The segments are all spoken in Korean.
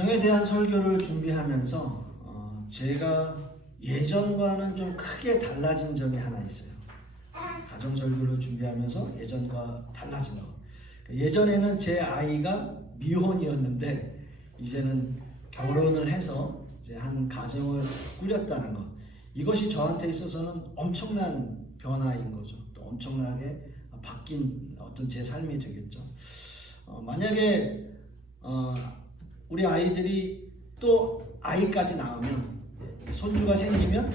가정에 대한 설교를 준비하면서 제가 예전과는 좀 크게 달라진 점이 하나 있어요. 가정 설교를 준비하면서 예전과 달라진 거. 예전에는 제 아이가 미혼이었는데 이제는 결혼을 해서 이제 한 가정을 꾸렸다는 것. 이것이 저한테 있어서는 엄청난 변화인 거죠. 또 엄청나게 바뀐 어떤 제 삶이 되겠죠. 만약에 우리 아이들이 또 아이까지 낳으면 손주가 생기면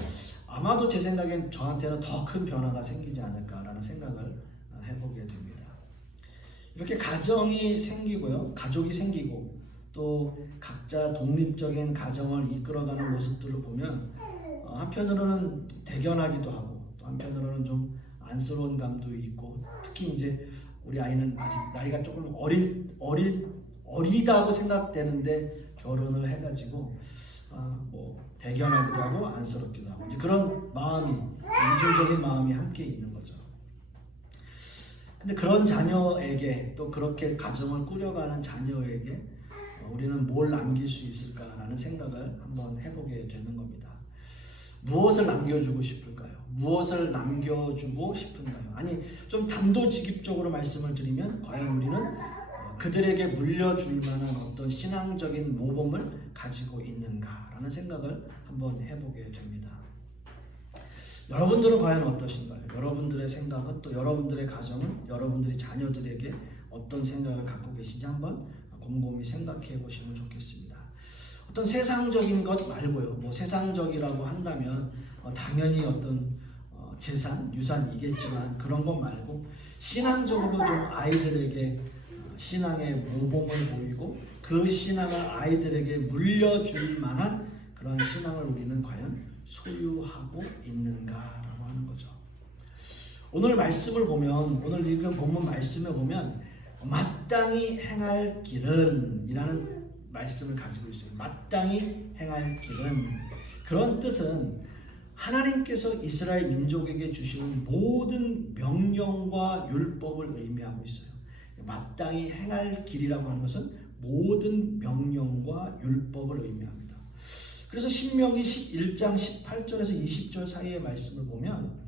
아마도 제 생각엔 저한테는 더 큰 변화가 생기지 않을까라는 생각을 해보게 됩니다. 이렇게 가정이 생기고요, 가족이 생기고 또 각자 독립적인 가정을 이끌어가는 모습들을 보면 한편으로는 대견하기도 하고 또 한편으로는 좀 안쓰러운 감도 있고, 특히 이제 우리 아이는 아직 나이가 조금 어리다고 생각되는데 결혼을 해가지고 대견하기도 하고 안쓰럽기도 하고 이제 그런 마음이, 이중적인 마음이 함께 있는 거죠. 근데 그런 자녀에게, 또 그렇게 가정을 꾸려가는 자녀에게 우리는 뭘 남길 수 있을까라는 생각을 한번 해보게 되는 겁니다. 무엇을 남겨주고 싶을까요? 무엇을 남겨주고 싶은가요? 아니, 좀 단도직입적으로 말씀을 드리면 과연 우리는 그들에게 물려줄 만한 어떤 신앙적인 모범을 가지고 있는가라는 생각을 한번 해보게 됩니다. 여러분들은 과연 어떠신가요? 여러분들의 생각은, 또 여러분들의 가정은 여러분들의 자녀들에게 어떤 생각을 갖고 계신지 한번 곰곰이 생각해 보시면 좋겠습니다. 어떤 세상적인 것 말고요. 세상적이라고 한다면 당연히 어떤 재산, 유산이겠지만 그런 것 말고 신앙적으로 좀 아이들에게 신앙의 모범을 보이고 그 신앙을 아이들에게 물려줄 만한 그런 신앙을 우리는 과연 소유하고 있는가라고 하는 거죠. 오늘 말씀을 보면, 오늘 읽은 본문 말씀에 보면 마땅히 행할 길은 이라는 말씀을 가지고 있어요. 마땅히 행할 길은, 그런 뜻은 하나님께서 이스라엘 민족에게 주시는 모든 명령과 율법을 의미하고 있어요. 마땅히 행할 길이라고 하는 것은 모든 명령과 율법을 의미합니다. 그래서 신명기 1장 18절에서 20절 사이의 말씀을 보면,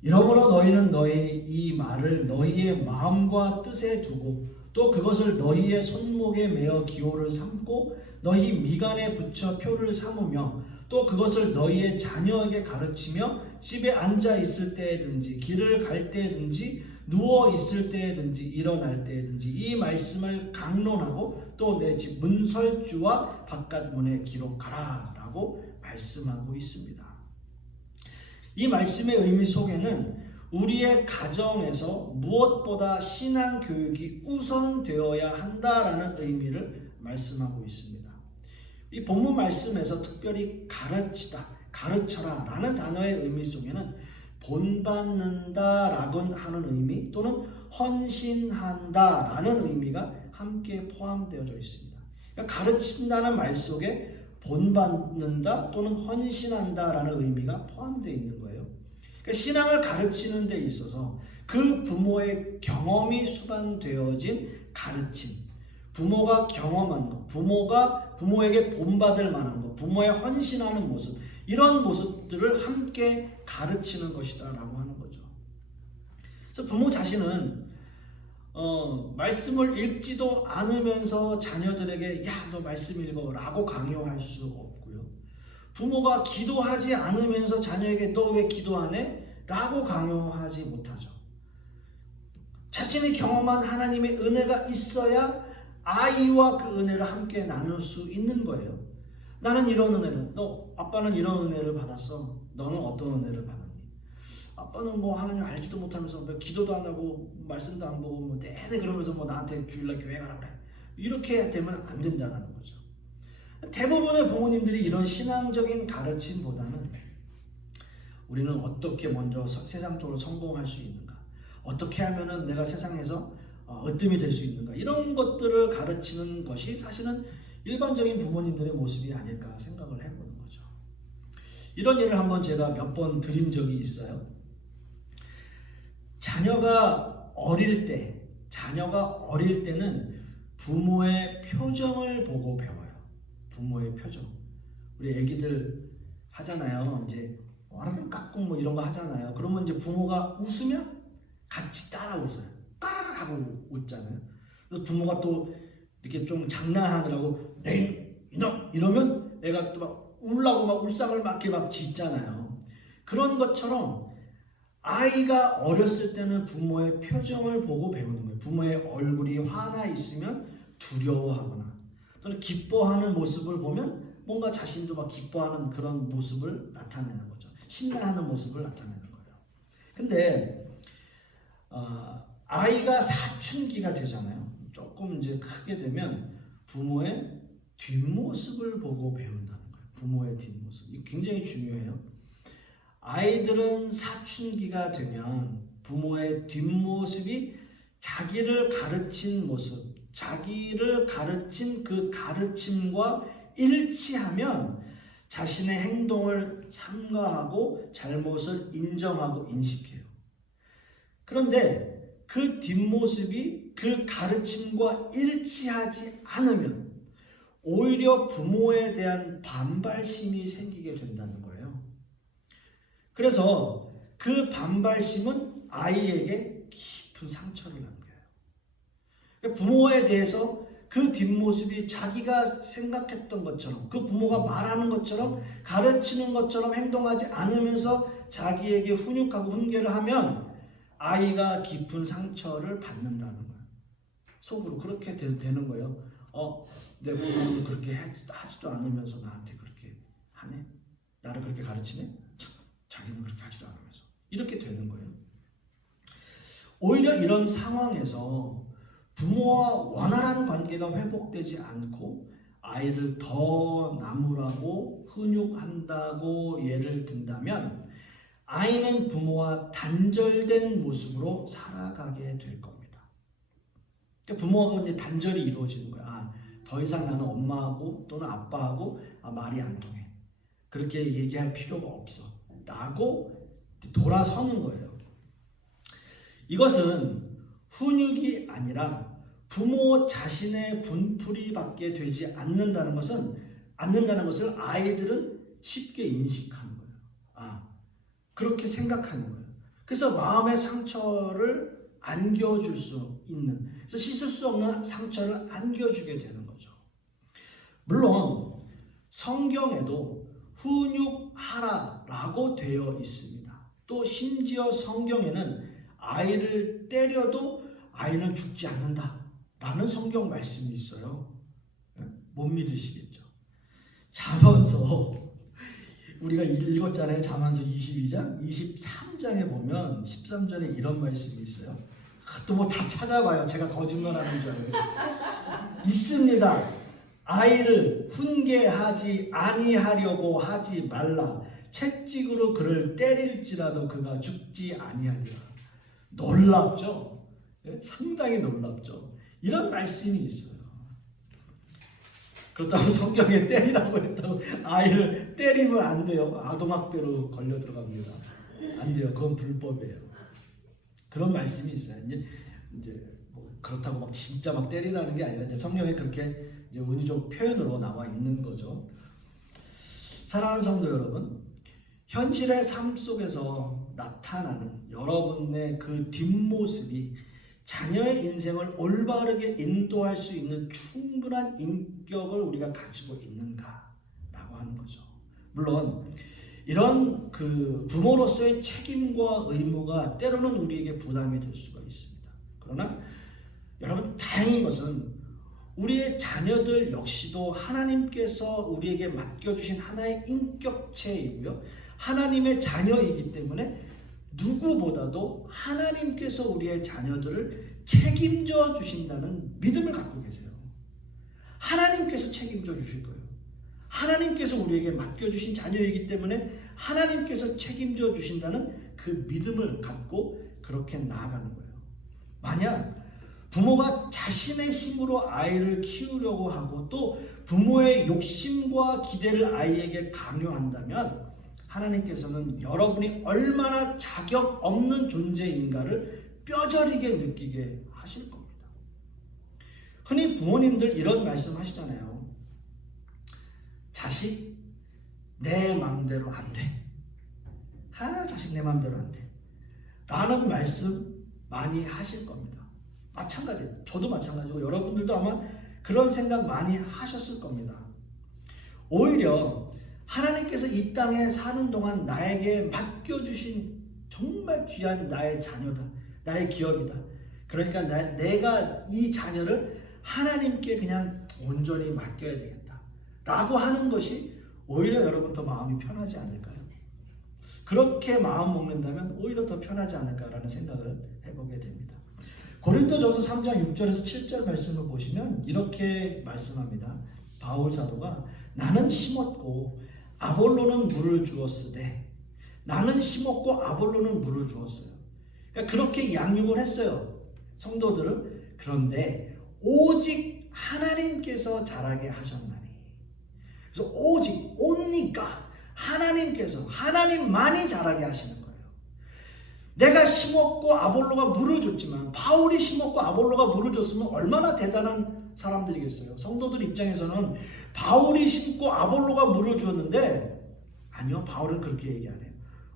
이러므로 너희는 너희 이 말을 너희의 마음과 뜻에 두고 또 그것을 너희의 손목에 매어 기호를 삼고 너희 미간에 붙여 표를 삼으며 또 그것을 너희의 자녀에게 가르치며 집에 앉아 있을 때든지 길을 갈 때든지 누워 있을 때든지 일어날 때든지 이 말씀을 강론하고 또 내 집 문설주와 바깥 문에 기록하라 라고 말씀하고 있습니다. 이 말씀의 의미 속에는 우리의 가정에서 무엇보다 신앙 교육이 우선되어야 한다라는 의미를 말씀하고 있습니다. 이 본문 말씀에서 특별히 가르치다, 가르쳐라 라는 단어의 의미 속에는 본받는다 라고 하는 의미 또는 헌신한다 라는 의미가 함께 포함되어져 있습니다. 그러니까 가르친다는 말 속에 본받는다 또는 헌신한다 라는 의미가 포함되어 있는 거예요. 그러니까 신앙을 가르치는 데 있어서 그 부모의 경험이 수반되어진 가르침, 부모가 경험한 것, 부모에게 본받을 만한 것, 부모의 헌신하는 모습, 이런 모습들을 함께 가르치는 것이다 라고 하는 거죠. 그래서 부모 자신은 말씀을 읽지도 않으면서 자녀들에게 야, 너 말씀 읽어 라고 강요할 수 없고요. 부모가 기도하지 않으면서 자녀에게 너 왜 기도 안 해? 라고 강요하지 못하죠. 자신이 경험한 하나님의 은혜가 있어야 아이와 그 은혜를 함께 나눌 수 있는 거예요. 나는 이런 은혜를, 아빠는 이런 은혜를 받았어. 너는 어떤 은혜를 받았니? 아빠는 하나님 알지도 못하면서 기도도 안 하고 말씀도 안 보고 내내 그러면서 나한테 주일날 교회 가라 그래. 이렇게 되면 안 된다는 거죠. 대부분의 부모님들이 이런 신앙적인 가르침보다는 우리는 어떻게 먼저 세상적으로 성공할 수 있는가, 어떻게 하면은 내가 세상에서 으뜸이 될 수 있는가, 이런 것들을 가르치는 것이 사실은 일반적인 부모님들의 모습이 아닐까 생각을 해보는 거죠. 이런 예를 한번 제가 몇 번 드린 적이 있어요. 자녀가 어릴 때는 부모의 표정을 보고 배워요. 우리 애기들 하잖아요. 이제 와라면 깍꿍 뭐 이런 거 하잖아요. 그러면 이제 부모가 웃으면 같이 따라 웃어요. 따라 하고 웃잖아요. 그래서 부모가 또 이렇게 좀 장난하느라고 네 이놈 이러면 애가 또 막 울라고 막 울상을 막 이렇게 막 짖잖아요. 그런 것처럼 아이가 어렸을 때는 부모의 표정을 보고 배우는 거예요. 부모의 얼굴이 화나 있으면 두려워하거나 또는 기뻐하는 모습을 보면 뭔가 자신도 막 기뻐하는 그런 모습을 나타내는 거죠. 신나하는 모습을 나타내는 거예요. 근데 아이가 사춘기가 되잖아요. 조금 이제 크게 되면 부모의 뒷모습을 보고 배운다는 거예요. 부모의 뒷모습. 이게 굉장히 중요해요. 아이들은 사춘기가 되면 부모의 뒷모습이 자기를 가르친 모습, 자기를 가르친 그 가르침과 일치하면 자신의 행동을 삼가하고 잘못을 인정하고 인식해요. 그런데 그 뒷모습이 그 가르침과 일치하지 않으면 오히려 부모에 대한 반발심이 생기게 된다는 거예요. 그래서 그 반발심은 아이에게 깊은 상처를 남겨요. 부모에 대해서 그 뒷모습이 자기가 생각했던 것처럼 그 부모가 말하는 것처럼 가르치는 것처럼 행동하지 않으면서 자기에게 훈육하고 훈계를 하면 아이가 깊은 상처를 받는다는 거예요. 속으로 그렇게 되는 거예요. 내 부모는 그렇게 하지도 않으면서 나한테 그렇게 하네? 나를 그렇게 가르치네? 자기는 그렇게 하지도 않으면서 이렇게 되는 거예요. 오히려 이런 상황에서 부모와 원활한 관계가 회복되지 않고 아이를 더 나무라고 훈육한다고 예를 든다면 아이는 부모와 단절된 모습으로 살아가게 될 겁니다. 그러니까 부모하고 이제 단절이 이루어지는 거야. 더 이상 나는 엄마하고 또는 아빠하고 말이 안 통해. 그렇게 얘기할 필요가 없어. 라고 돌아서는 거예요. 이것은 훈육이 아니라 부모 자신의 분풀이밖에 되지 않는다는 것을 아이들은 쉽게 인식하는 거예요. 그렇게 생각하는 거예요. 그래서 마음의 상처를 안겨줄 수 있는, 그래서 씻을 수 없는 상처를 안겨주게 되는 거죠. 물론 성경에도 훈육하라라고 되어 있습니다. 또 심지어 성경에는 아이를 때려도 아이는 죽지 않는다라는 성경 말씀이 있어요. 못 믿으시겠죠? 잠언서 우리가 읽었잖아요. 잠언서 22장, 23장에 보면 13절에 이런 말씀이 있어요. 또 뭐 다 찾아봐요. 제가 거짓말하는 줄 알고. 있습니다. 아이를 훈계하지 아니하려고 하지 말라. 채찍으로 그를 때릴지라도 그가 죽지 아니하리라. 놀랍죠? 상당히 놀랍죠? 이런 말씀이 있어요. 그렇다고 성경에 때리라고 했다고 아이를 때리면 안 돼요. 아동학대로 걸려 들어갑니다. 안 돼요. 그건 불법이에요. 그런 말씀이 있어요. 이제 뭐 그렇다고 막 진짜 막 때리라는 게 아니라 이제 성경에 그렇게 이제 은유적 표현으로 나와 있는 거죠. 사랑하는 성도 여러분, 현실의 삶 속에서 나타나는 여러분의 그 뒷모습이 자녀의 인생을 올바르게 인도할 수 있는 충분한 인격을 우리가 가지고 있는가라고 하는 거죠. 물론 이런 그 부모로서의 책임과 의무가 때로는 우리에게 부담이 될 수가 있습니다. 그러나 여러분 다행인 것은 우리의 자녀들 역시도 하나님께서 우리에게 맡겨주신 하나의 인격체이고요. 하나님의 자녀이기 때문에 누구보다도 하나님께서 우리의 자녀들을 책임져 주신다는 믿음을 갖고 계세요. 하나님께서 책임져 주실 거예요. 하나님께서 우리에게 맡겨주신 자녀이기 때문에 하나님께서 책임져 주신다는 그 믿음을 갖고 그렇게 나아가는 거예요. 만약 부모가 자신의 힘으로 아이를 키우려고 하고 또 부모의 욕심과 기대를 아이에게 강요한다면 하나님께서는 여러분이 얼마나 자격 없는 존재인가를 뼈저리게 느끼게 하실 겁니다. 흔히 부모님들 이런 말씀 하시잖아요. 자식, 내 마음대로 안 돼. 자식 내 마음대로 안 돼. 라는 말씀 많이 하실 겁니다. 마찬가지예요. 저도 마찬가지고 여러분들도 아마 그런 생각 많이 하셨을 겁니다. 오히려 하나님께서 이 땅에 사는 동안 나에게 맡겨주신 정말 귀한 나의 자녀다. 나의 기업이다. 그러니까 내가 이 자녀를 하나님께 그냥 온전히 맡겨야 되겠다. 라고 하는 것이 오히려 여러분 더 마음이 편하지 않을까요? 그렇게 마음 먹는다면 오히려 더 편하지 않을까라는 생각을 해보게 됩니다. 고린도전서 3장 6절에서 7절 말씀을 보시면 이렇게 말씀합니다. 바울 사도가 나는 심었고 아볼로는 물을 주었으되 나는 심었고 아볼로는 물을 주었어요. 그러니까 그렇게 양육을 했어요. 성도들을. 그런데 오직 하나님께서 자라게 하셨나니. 그래서 오직 only God, 하나님께서 하나님만이 자라게 하시는 거예요. 내가 심었고 아볼로가 물을 줬지만 바울이 심었고 아볼로가 물을 줬으면 얼마나 대단한 사람들이겠어요. 성도들 입장에서는 바울이 심고 아볼로가 물을 주었는데 아니요, 바울은 그렇게 얘기 안 해요.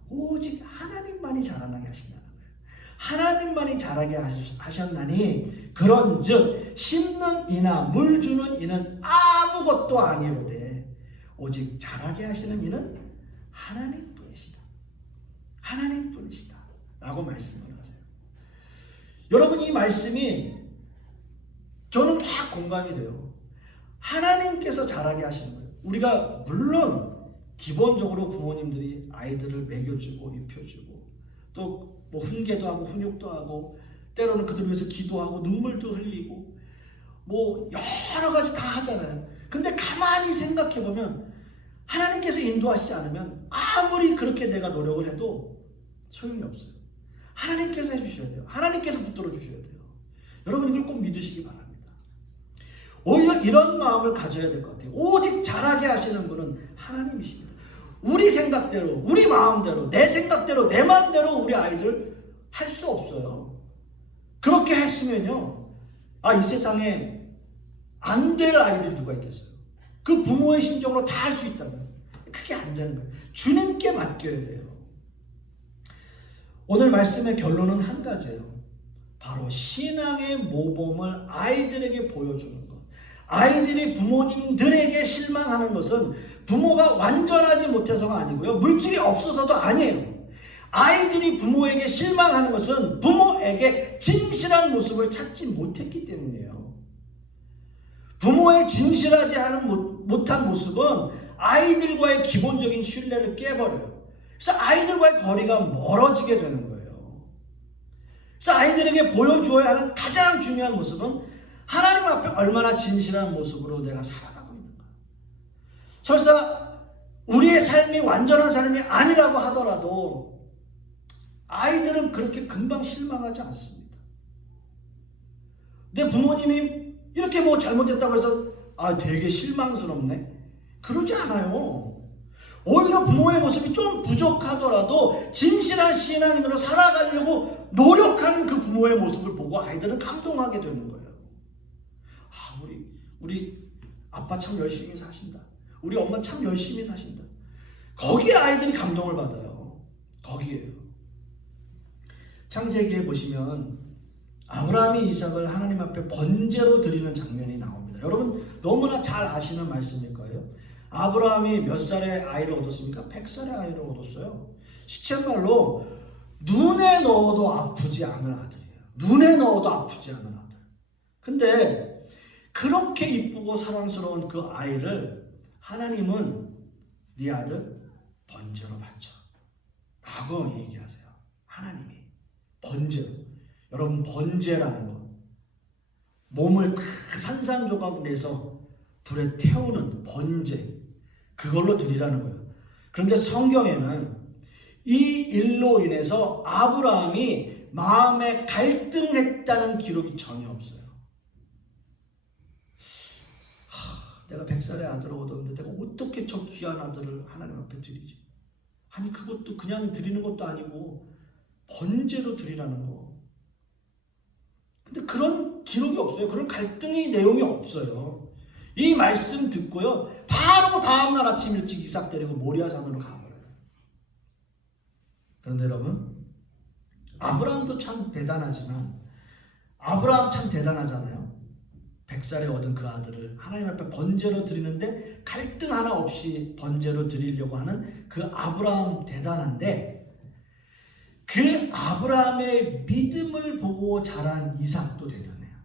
오직 하나님만이 자라나게 하신다는 거예요. 하나님만이 자라게 하셨나니 그런즉 심는 이나 물 주는 이는 아무것도 아니오되 오직 자라게 하시는 이는 하나님뿐이시다. 하나님뿐이시다. 라고 말씀을 하세요. 여러분, 이 말씀이 저는 막 공감이 돼요. 하나님께서 자라게 하시는 거예요. 우리가 물론 기본적으로 부모님들이 아이들을 먹여주고 입혀주고 또 뭐 훈계도 하고 훈육도 하고 때로는 그들 위해서 기도하고 눈물도 흘리고 뭐 여러 가지 다 하잖아요. 근데 가만히 생각해보면 하나님께서 인도하시지 않으면 아무리 그렇게 내가 노력을 해도 소용이 없어요. 하나님께서 해주셔야 돼요. 하나님께서 붙들어 주셔야 돼요. 여러분, 이걸 꼭 믿으시기 바랍니다. 오히려 이런 마음을 가져야 될 것 같아요. 오직 자라게 하시는 분은 하나님이십니다. 우리 생각대로, 우리 마음대로, 내 생각대로, 내 마음대로 우리 아이들 할 수 없어요. 그렇게 했으면요, 이 세상에 안 될 아이들이 누가 있겠어요? 그 부모의 심정으로 다 할 수 있다면 그게 안 되는 거예요. 주님께 맡겨야 돼요. 오늘 말씀의 결론은 한 가지예요. 바로 신앙의 모범을 아이들에게 보여주는 것. 아이들이 부모님들에게 실망하는 것은 부모가 완전하지 못해서가 아니고요, 물질이 없어서도 아니에요. 아이들이 부모에게 실망하는 것은 부모에게 진실한 모습을 찾지 못했기 때문이에요. 부모의 진실하지 못한 모습은 아이들과의 기본적인 신뢰를 깨버려요. 그래서 아이들과의 거리가 멀어지게 되는 거예요. 그래서 아이들에게 보여주어야 하는 가장 중요한 모습은 하나님 앞에 얼마나 진실한 모습으로 내가 살아가고 있는가. 설사 우리의 삶이 완전한 삶이 아니라고 하더라도 아이들은 그렇게 금방 실망하지 않습니다. 내 부모님이 이렇게 뭐 잘못했다고 해서 되게 실망스럽네, 그러지 않아요. 오히려 부모의 모습이 좀 부족하더라도 진실한 신앙인으로 살아가려고 노력하는 그 부모의 모습을 보고 아이들은 감동하게 되는 거예요. 우리 아빠 참 열심히 사신다. 우리 엄마 참 열심히 사신다. 거기에 아이들이 감동을 받아요. 거기에요. 창세기에 보시면 아브라함이 이삭을 하나님 앞에 번제로 드리는 장면이 나옵니다. 여러분 너무나 잘 아시는 말씀일 거예요. 아브라함이 몇 살의 아이를 얻었습니까? 100살의 아이를 얻었어요. 시쳇말로 눈에 넣어도 아프지 않은 아들이에요. 눈에 넣어도 아프지 않은 아들. 근데 그렇게 이쁘고 사랑스러운 그 아이를 하나님은 네 아들 번제로 바쳐 라고 얘기하세요. 하나님이 번제로. 여러분, 번제라는 것, 몸을 다 산산조각 내서 불에 태우는 번제, 그걸로 드리라는 거예요. 그런데 성경에는 이 일로 인해서 아브라함이 마음에 갈등했다는 기록이 전혀 없어요. 내가 100살의 아들을 얻었는데 내가 어떻게 저 귀한 아들을 하나님 앞에 드리지? 아니, 그것도 그냥 드리는 것도 아니고 번제로 드리라는 거. 근데 그런 기록이 없어요. 그런 갈등의 내용이 없어요. 이 말씀 듣고요, 바로 다음날 아침 일찍 이삭 데리고 모리아산으로 가버려요. 그런데 여러분, 아브라함도 참 대단하지만, 아브라함 참 대단하잖아요. 100살에 얻은 그 아들을 하나님 앞에 번제로 드리는데 갈등 하나 없이 번제로 드리려고 하는 그 아브라함 대단한데, 그 아브라함의 믿음을 보고 자란 이삭도 대단해요.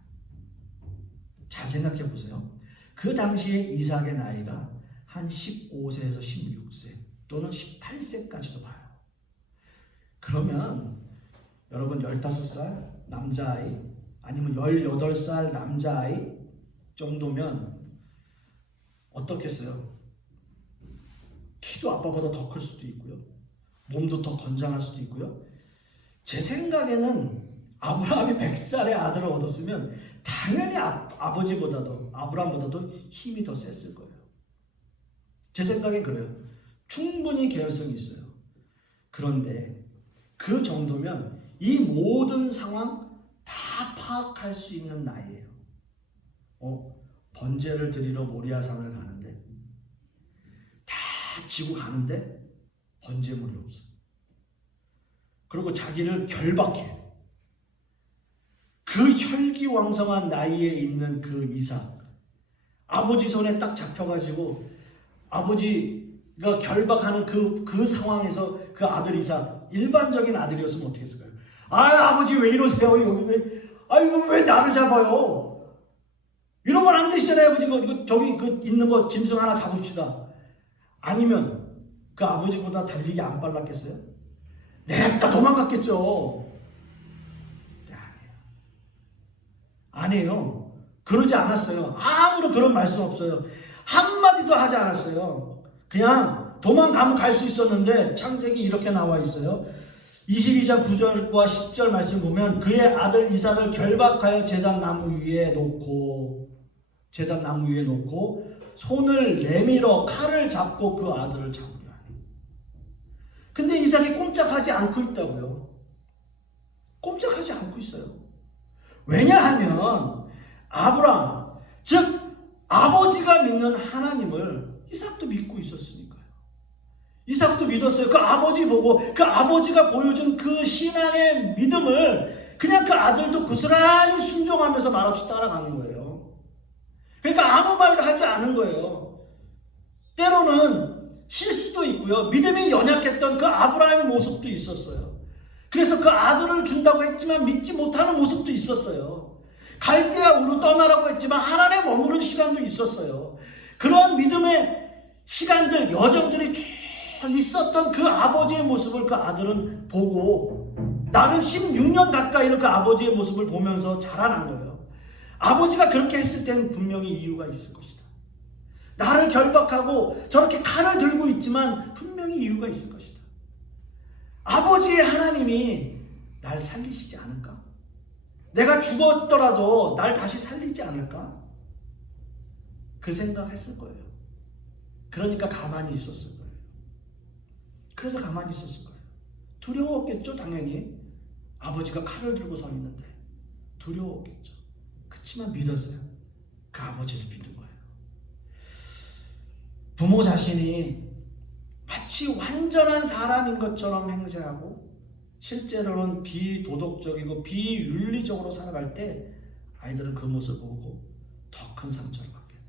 잘 생각해 보세요. 그 당시에 이삭의 나이가 한 15세에서 16세 또는 18세까지도 봐요. 그러면 여러분 15살 남자아이 아니면 18살 남자아이 정도면 어떻겠어요? 키도 아빠보다 더 클 수도 있고요. 몸도 더 건장할 수도 있고요. 제 생각에는 아브라함이 100살의 아들을 얻었으면 당연히 아버지보다도 아브라함보다도 힘이 더 셌을 거예요. 제 생각엔 그래요. 충분히 개연성이 있어요. 그런데 그 정도면 이 모든 상황 다 파악할 수 있는 나이예요. 번제를 드리러 모리아산을 가는데 다 지고 가는데 번제물이 없어. 그리고 자기를 결박해. 그 혈기왕성한 나이에 있는 그 이삭, 아버지 손에 딱 잡혀가지고 아버지가 결박하는 그 상황에서 그 아들 이삭, 일반적인 아들이었으면 어떻게 했을까요? 아버지 왜 이러세요? 여기 왜 나를 잡아요? 이러면 안 되시잖아요. 아버지 이거 저기 있는 거 짐승 하나 잡읍시다. 아니면 그 아버지보다 달리기 안 빨랐겠어요? 냅다 도망갔겠죠. 아니에요. 그러지 않았어요. 아무런 그런 말씀 없어요. 한마디도 하지 않았어요. 그냥 도망가면 갈 수 있었는데 창세기 이렇게 나와 있어요. 22장 9절과 10절 말씀 보면 그의 아들 이삭을 결박하여 제단 나무 위에 놓고 손을 내밀어 칼을 잡고 그 아들을 잡으려 하니. 근데 이삭이 꼼짝하지 않고 있다고요. 꼼짝하지 않고 있어요. 왜냐하면 아브라함, 즉 아버지가 믿는 하나님을 이삭도 믿고 있었으니까요. 이삭도 믿었어요. 그 아버지 보고 그 아버지가 보여준 그 신앙의 믿음을 그냥 그 아들도 고스란히 순종하면서 말없이 따라가는 거예요. 그러니까 아무 말도 하지 않은 거예요. 때로는 실수도 있고요. 믿음이 연약했던 그 아브라함의 모습도 있었어요. 그래서 그 아들을 준다고 했지만 믿지 못하는 모습도 있었어요. 갈대아 우로 떠나라고 했지만 하나님에 머무른 시간도 있었어요. 그런 믿음의 시간들, 여정들이 쭉 있었던 그 아버지의 모습을 그 아들은 보고 나는 16년 가까이를 그 아버지의 모습을 보면서 자라난 거예요. 아버지가 그렇게 했을 때는 분명히 이유가 있을 것이다. 나를 결박하고 저렇게 칼을 들고 있지만 분명히 이유가 있을 것이다. 아버지의 하나님이 날 살리시지 않을까? 내가 죽었더라도 날 다시 살리지 않을까? 그 생각했을 거예요. 그러니까 가만히 있었을 거예요. 그래서 가만히 있었을 거예요. 두려웠겠죠, 당연히. 아버지가 칼을 들고 서 있는데 두려웠겠죠. 그렇지만 믿었어요. 그 아버지를 믿은 거예요. 부모 자신이 마치 완전한 사람인 것처럼 행세하고 실제로는 비도덕적이고 비윤리적으로 살아갈 때 아이들은 그 모습을 보고 더 큰 상처를 받게 돼요.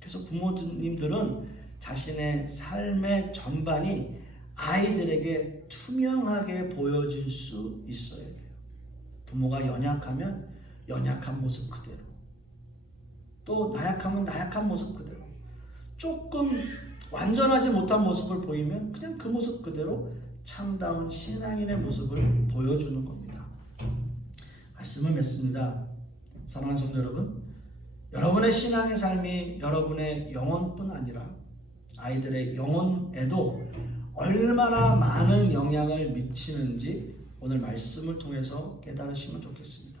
그래서 부모님들은 자신의 삶의 전반이 아이들에게 투명하게 보여질 수 있어야 돼요. 부모가 연약하면 연약한 모습 그대로, 또 나약하면 나약한 모습 그대로, 조금 완전하지 못한 모습을 보이면 그냥 그 모습 그대로 참다운 신앙인의 모습을 보여주는 겁니다. 말씀을 맺습니다. 사랑하는 성도 여러분, 여러분의 신앙의 삶이 여러분의 영혼뿐 아니라 아이들의 영혼에도 얼마나 많은 영향을 미치는지 오늘 말씀을 통해서 깨달으시면 좋겠습니다.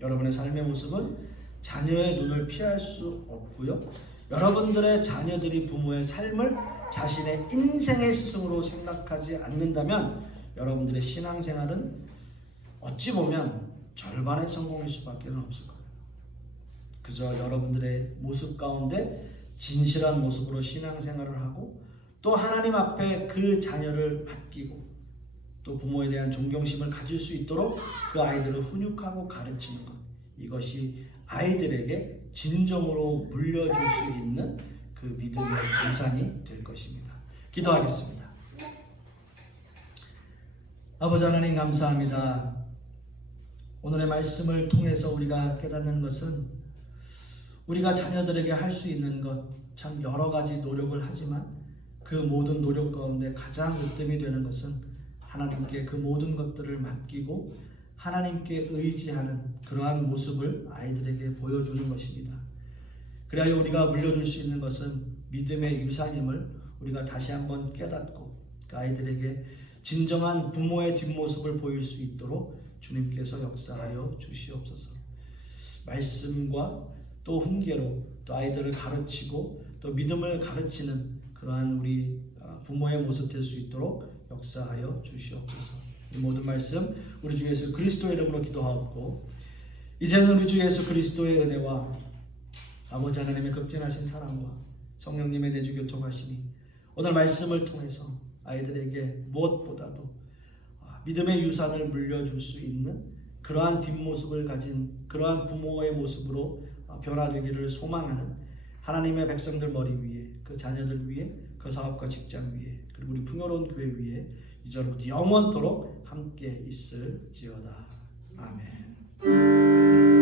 여러분의 삶의 모습은 자녀의 눈을 피할 수 없고요. 여러분들의 자녀들이 부모의 삶을 자신의 인생의 스승으로 생각하지 않는다면 여러분들의 신앙생활은 어찌 보면 절반의 성공일 수밖에 없을 거예요. 그저 여러분들의 모습 가운데 진실한 모습으로 신앙생활을 하고 또 하나님 앞에 그 자녀를 맡기고 또 부모에 대한 존경심을 가질 수 있도록 그 아이들을 훈육하고 가르치는 것, 이것이 아이들에게 진정으로 물려줄 수 있는 그 믿음의 유산이 될 것입니다. 기도하겠습니다. 아버지 하나님 감사합니다. 오늘의 말씀을 통해서 우리가 깨닫는 것은 우리가 자녀들에게 할 수 있는 것 참 여러 가지 노력을 하지만 그 모든 노력 가운데 가장 으뜸이 되는 것은 하나님께 그 모든 것들을 맡기고 하나님께 의지하는 그러한 모습을 아이들에게 보여주는 것입니다. 그래야 우리가 물려줄 수 있는 것은 믿음의 유산임을 우리가 다시 한번 깨닫고 그 아이들에게 진정한 부모의 뒷모습을 보일 수 있도록 주님께서 역사하여 주시옵소서. 말씀과 또 훈계로 또 아이들을 가르치고 또 믿음을 가르치는 그러한 우리 부모의 모습 될 수 있도록 역사하여 주시옵소서. 이 모든 말씀 우리 주 예수 그리스도의 이름으로 기도하옵고 이제는 우리 주 예수 그리스도의 은혜와 아버지 하나님의 극진하신 사랑과 성령님의 내주 교통하심이 오늘 말씀을 통해서 아이들에게 무엇보다도 믿음의 유산을 물려줄 수 있는 그러한 뒷모습을 가진 그러한 부모의 모습으로 변화되기를 소망하는 하나님의 백성들 머리 위에 그 자녀들 위에 그 사업과 직장 위에 그리고 우리 풍요로운 교회 위에 이제로부터 영원토록 함께 있을지어다. 아멘.